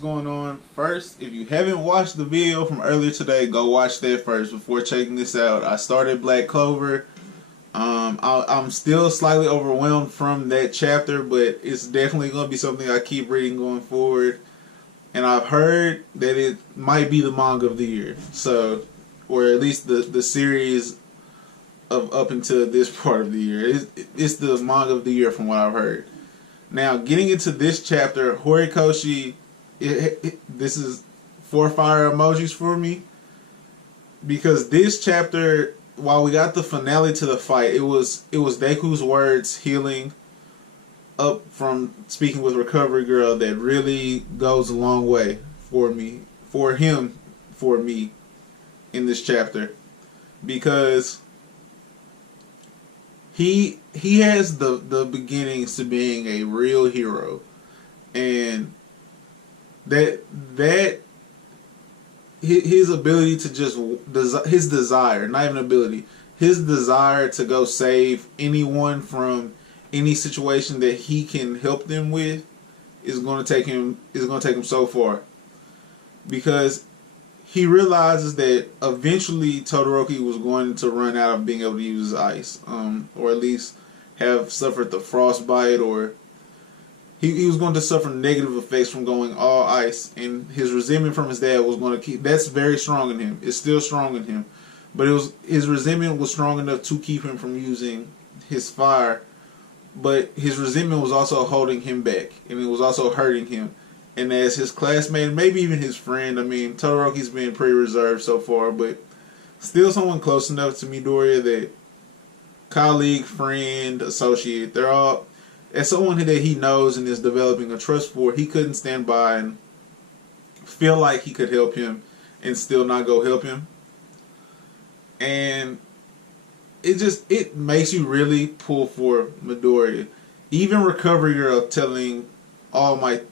going on? First, if you haven't watched the video from earlier today, go watch that first before checking this out. I started Black Clover. I'm still slightly overwhelmed from that chapter, but it's definitely going to be something I keep reading going forward. And I've heard that it might be the manga of the year, so, or at least the series of up until this part of the year. It's the manga of the year from what I've heard. Now, getting into this chapter, Horikoshi, this is 4 fire emojis for me, because this chapter, while we got the finale to the fight, it was Deku's words healing up from speaking with Recovery Girl that really goes a long way for me, for me in this chapter, because he has the beginnings to being a real hero, and that his ability to just his desire, not even ability, his desire to go save anyone from any situation that he can help them with is going to take him so far, because he realizes that eventually Todoroki was going to run out of being able to use ice, or at least have suffered the frostbite, or he was going to suffer negative effects from going all ice, and his resentment from his dad was going to keep. That's very strong in him. It's still strong in him, but his resentment was strong enough to keep him from using his fire. But his resentment was also holding him back, and it was also hurting him. And as his classmate, maybe even his friend, I mean, Todoroki's been pretty reserved so far, but still someone close enough to Midoriya that colleague, friend, associate, they're all, as someone that he knows and is developing a trust for, he couldn't stand by and feel like he could help him and still not go help him. And it makes you really pull for Midoriya. Even Recovery Girl telling All Might,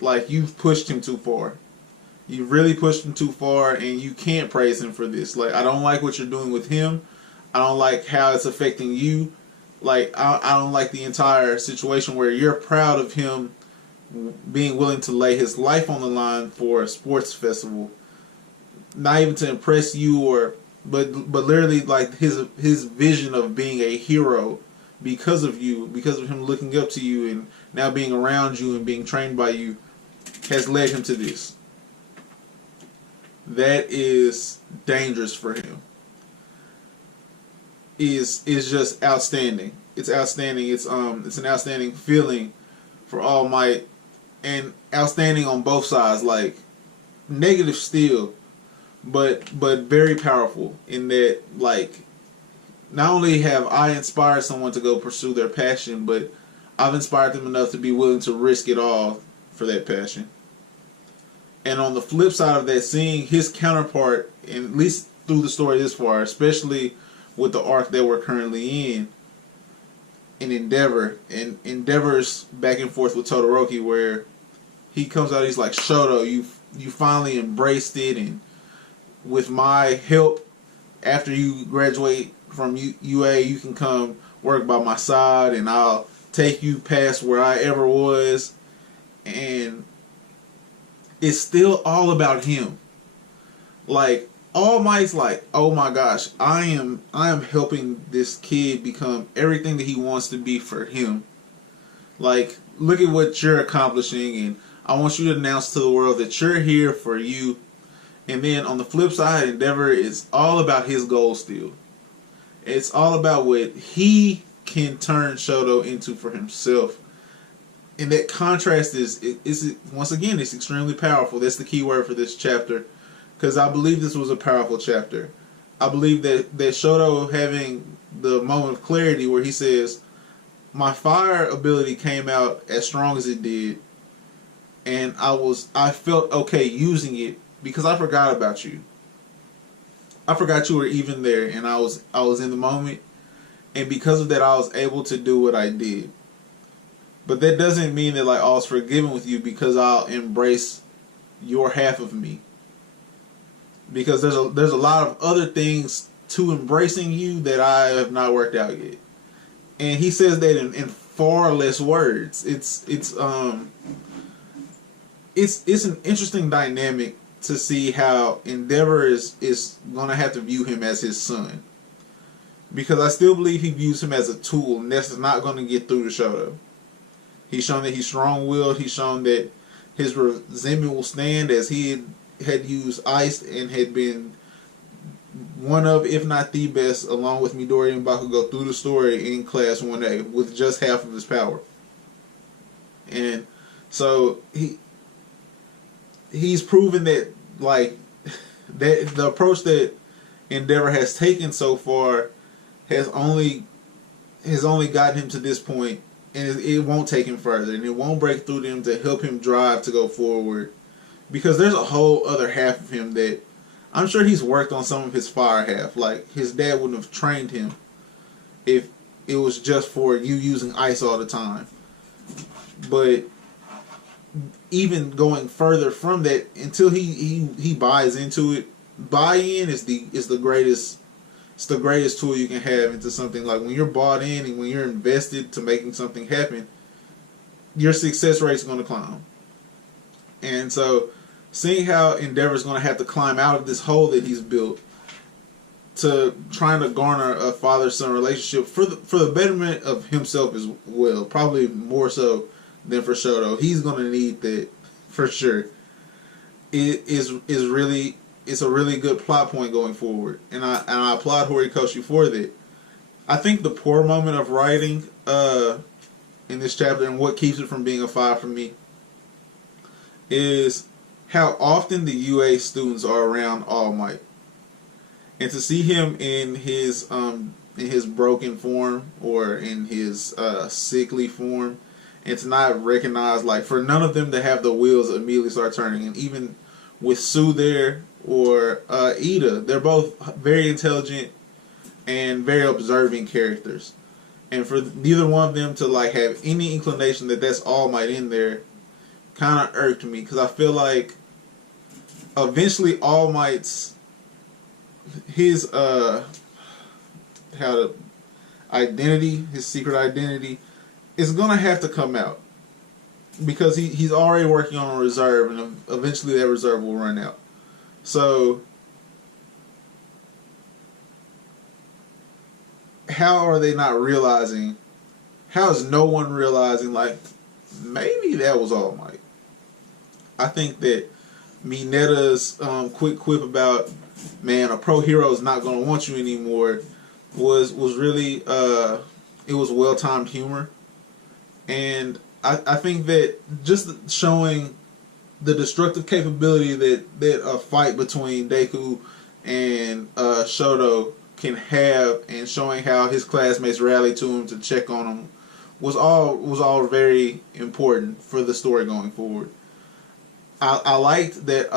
like, you've pushed him too far. You really pushed him too far, and you can't praise him for this. Like, I don't like what you're doing with him. I don't like how it's affecting you. Like, I don't like the entire situation where you're proud of him being willing to lay his life on the line for a sports festival. Not even to impress you, but literally, like, his vision of being a hero because of you, because of him looking up to you and now being around you and being trained by you, has led him to this. That is dangerous for him. Is just outstanding. It's outstanding. It's an outstanding feeling for All Might, and outstanding on both sides. Like, negative still, but very powerful in that, like, not only have I inspired someone to go pursue their passion, but I've inspired them enough to be willing to risk it all for that passion. And on the flip side of that, seeing his counterpart, and at least through the story this far, especially with the arc that we're currently in Endeavor, and Endeavor's back and forth with Todoroki, where he comes out, he's like, Shoto, you finally embraced it, and with my help, after you graduate from UA, you can come work by my side, and I'll take you past where I ever was. And it's still all about him. Like, All Might's like, oh my gosh, I am helping this kid become everything that he wants to be for him. Like, look at what you're accomplishing, and I want you to announce to the world that you're here for you. And then on the flip side, Endeavor is all about his goal still. It's all about what he can turn Shoto into for himself. And that contrast is once again, it's extremely powerful. That's the key word for this chapter, because I believe this was a powerful chapter. I believe that Shoto having the moment of clarity where he says, my fire ability came out as strong as it did, and I felt okay using it because I forgot about you. I forgot you were even there, and I was in the moment, and because of that I was able to do what I did. But that doesn't mean that, like, I was forgiven with you because I'll embrace your half of me. Because there's a lot of other things to embracing you that I have not worked out yet. And he says that in far less words. It's it's an interesting dynamic to see how Endeavor is gonna have to view him as his son, because I still believe he views him as a tool, and that's not gonna get through to Shoto. He's shown that he's strong-willed. He's shown that his resentment will stand, as he had used ice and had been one of, if not the best, along with Midoriya and Bakugo, through the story in Class 1A with just half of his power. And so he's proven that, like, that the approach that Endeavor has taken so far has only gotten him to this point, and it won't take him further, and it won't break through to him to help him drive to go forward, because there's a whole other half of him that I'm sure he's worked on. Some of his fire half, like his dad wouldn't have trained him if it was just for you using ice all the time. But even going further from that, until he buys into it, buy-in is the greatest. It's the greatest tool you can have into something. Like, when you're bought in and when you're invested to making something happen, your success rate is going to climb. And so, seeing how Endeavor's going to have to climb out of this hole that he's built to trying to garner a father-son relationship for the betterment of himself as well, probably more so than for Shoto. He's going to need that for sure. It's a really good plot point going forward, and I applaud Horikoshi for that. I think the poor moment of writing in this chapter, and what keeps it from being a 5 for me, is how often the UA students are around All Might, and to see him in his broken form or in his sickly form, and to not recognize, like, for none of them to have the wheels immediately start turning. And even with Sue there, or Ida, they're both very intelligent and very observing characters, and for neither one of them to, like, have any inclination that that's All Might in there kind of irked me, because I feel like eventually All Might's his identity, his secret identity, is gonna have to come out, because he's already working on a reserve, and eventually that reserve will run out. So, how are they not realizing? How is no one realizing, like, maybe that was All Might? I think that Mineta's quick quip about, man, a pro hero is not going to want you anymore, was really, it was well-timed humor. And I think that just showing the destructive capability that a fight between Deku and Shoto can have, and showing how his classmates rally to him to check on him, was all very important for the story going forward. I liked that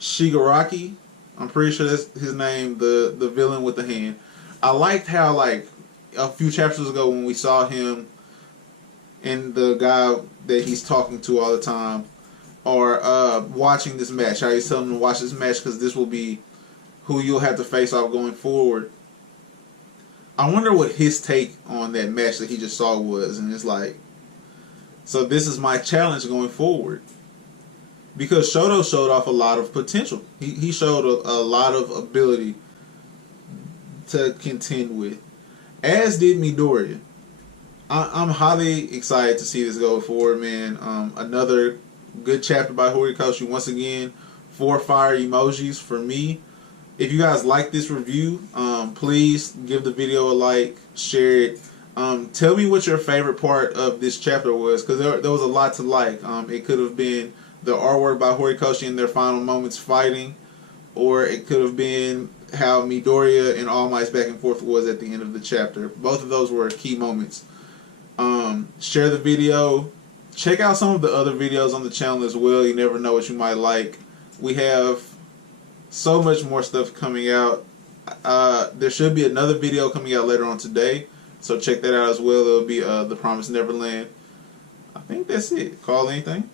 Shigaraki, I'm pretty sure that's his name, the villain with the hand. I liked how, like, a few chapters ago when we saw him and the guy that he's talking to all the time are watching this match, how he's telling them to watch this match because this will be who you'll have to face off going forward. I wonder what his take on that match that he just saw was, and it's like, so this is my challenge going forward. Because Shoto showed off a lot of potential. He showed a lot of ability to contend with, as did Midoriya. I'm highly excited to see this go forward, man. Another good chapter by Horikoshi. Once again, 4 fire emojis for me. If you guys like this review, please give the video a like, share it. Tell me what your favorite part of this chapter was, because there was a lot to like. It could have been the artwork by Horikoshi in their final moments fighting, or it could have been how Midoriya and All Might's back and forth was at the end of the chapter. Both of those were key moments. Share the video. Check out some of the other videos on the channel as well. You never know what you might like. We have so much more stuff coming out. There should be another video coming out later on today, so check that out as well. It'll be The Promised Neverland. I think that's it. Call anything?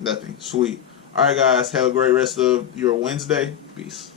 Nothing. Sweet. Alright guys, have a great rest of your Wednesday. Peace.